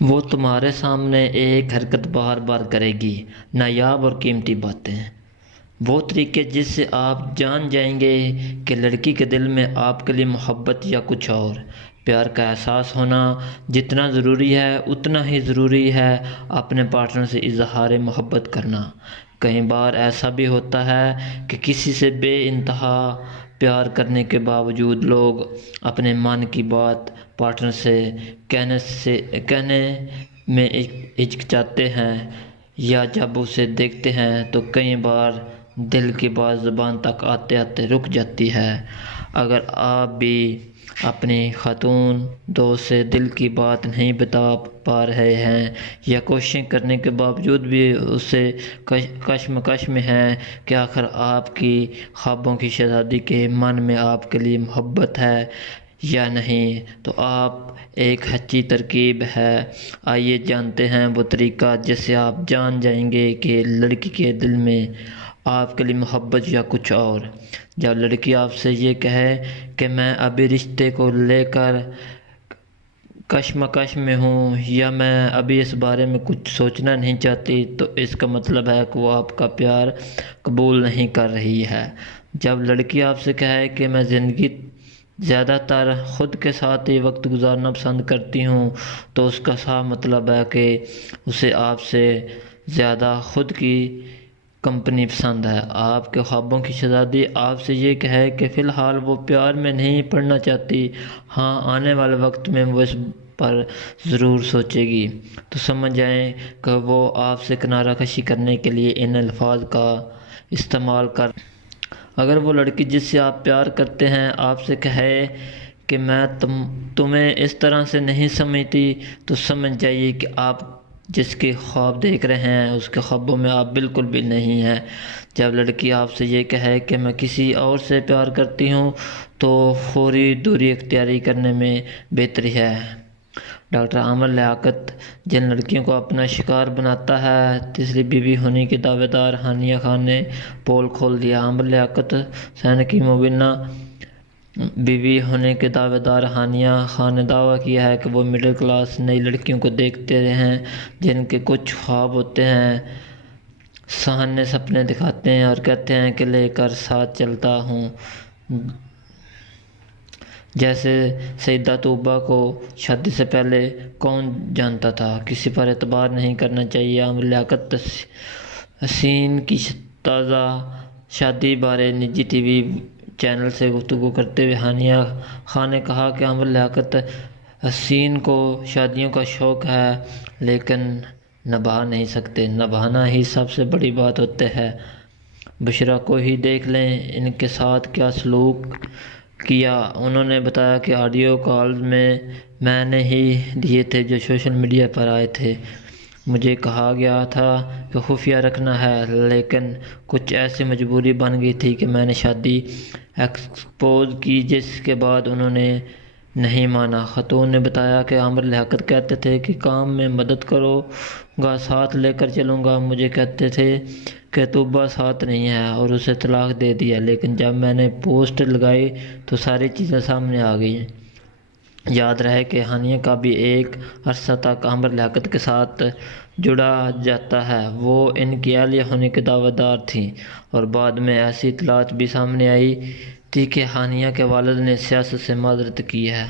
وہ تمہارے سامنے ایک حرکت بار بار کرے گی، نایاب اور قیمتی باتیں، وہ طریقے جس سے آپ جان جائیں گے کہ لڑکی کے دل میں آپ کے لیے محبت یا کچھ اور۔ پیار کا احساس ہونا جتنا ضروری ہے اتنا ہی ضروری ہے اپنے پارٹنر سے اظہار محبت کرنا۔ کئی بار ایسا بھی ہوتا ہے کہ کسی سے بے انتہا پیار کرنے کے باوجود لوگ اپنے من کی بات پارٹنر سے کہنے میں ہچکچاتے ہیں، یا جب اسے دیکھتے ہیں تو کئی بار دل کی بات زبان تک آتے آتے رک جاتی ہے۔ اگر آپ بھی اپنی خاتون دوست سے دل کی بات نہیں بتا پا رہے ہیں یا کوششیں کرنے کے باوجود بھی اسے کشمکش میں ہیں کہ آخر آپ کی خوابوں کی شہزادی کے من میں آپ کے لیے محبت ہے یا نہیں، تو آپ ایک اچھی ترکیب ہے۔ آئیے جانتے ہیں وہ طریقہ جس سے آپ جان جائیں گے کہ لڑکی کے دل میں آپ کے لیے محبت یا کچھ اور۔ جب لڑکی آپ سے یہ کہے کہ میں ابھی رشتے کو لے کر کشمکش میں ہوں یا میں ابھی اس بارے میں کچھ سوچنا نہیں چاہتی، تو اس کا مطلب ہے کہ وہ آپ کا پیار قبول نہیں کر رہی ہے۔ جب لڑکی آپ سے کہے کہ میں زندگی زیادہ تر خود کے ساتھ ہی وقت گزارنا پسند کرتی ہوں، تو اس کا صاف مطلب ہے کہ اسے آپ سے زیادہ خود کی کمپنی پسند ہے۔ آپ کے خوابوں کی شہزادی آپ سے یہ کہے کہ فی الحال وہ پیار میں نہیں پڑنا چاہتی، ہاں آنے والے وقت میں وہ اس پر ضرور سوچے گی، تو سمجھ جائیں کہ وہ آپ سے کنارہ کشی کرنے کے لیے ان الفاظ کا استعمال کر۔ اگر وہ لڑکی جس سے آپ پیار کرتے ہیں آپ سے کہے کہ میں تمہیں اس طرح سے نہیں سمجھتی، تو سمجھ جائیے کہ آپ جس کے خواب دیکھ رہے ہیں اس کے خوابوں میں آپ بالکل بھی نہیں ہیں۔ جب لڑکی آپ سے یہ کہے کہ میں کسی اور سے پیار کرتی ہوں، تو فوری دوری اختیار کرنے میں بہتری ہے۔ ڈاکٹر عامر لیاقت جن لڑکیوں کو اپنا شکار بناتا ہے، تیسری بیوی ہونے کی دعوے دار ہانیہ خان نے پول کھول دیا۔ عامر لیاقت حسین کی مبینہ بیوی ہونے کے دعوے دار ہانیہ خان نے دعویٰ کیا ہے کہ وہ مڈل کلاس نئی لڑکیوں کو دیکھتے ہیں جن کے کچھ خواب ہوتے ہیں، سہنے سپنے دکھاتے ہیں اور کہتے ہیں کہ لے کر ساتھ چلتا ہوں۔ جیسے سیدہ طوبیٰ کو شادی سے پہلے کون جانتا تھا، کسی پر اعتبار نہیں کرنا چاہیے۔ عامر لیاقت حسین کی تازہ شادی بارے نجی ٹی وی چینل سے گفتگو کرتے ہوئے ہانیہ خان نے کہا کہ عامر لیاقت حسین کو شادیوں کا شوق ہے لیکن نبھا نہیں سکتے، نبھانا ہی سب سے بڑی بات ہوتی ہے۔ بشریٰ کو ہی دیکھ لیں، ان کے ساتھ کیا سلوک کیا۔ انہوں نے بتایا کہ آڈیو کالز میں نے ہی دیے تھے جو سوشل میڈیا پر آئے تھے۔ مجھے کہا گیا تھا کہ خفیہ رکھنا ہے، لیکن کچھ ایسی مجبوری بن گئی تھی کہ میں نے شادی ایکسپوز کی، جس کے بعد انہوں نے نہیں مانا۔ خاتون نے بتایا کہ عامر لیاقت کہتے تھے کہ کام میں مدد کروں گا، ساتھ لے کر چلوں گا، مجھے کہتے تھے کہ طوبیٰ ساتھ نہیں ہے اور اسے طلاق دے دیا، لیکن جب میں نے پوسٹ لگائی تو ساری چیزیں سامنے آ گئیں۔ یاد رہے کہ ہانیہ کا بھی ایک عرصہ تک عامر لیاقت کے ساتھ جڑا جاتا ہے، وہ ان کی اہلیہ ہونے کے دعوے دار تھیں، اور بعد میں ایسی اطلاعات بھی سامنے آئی تھی کہ ہانیہ کے والد نے سیاست سے معذرت کی ہے۔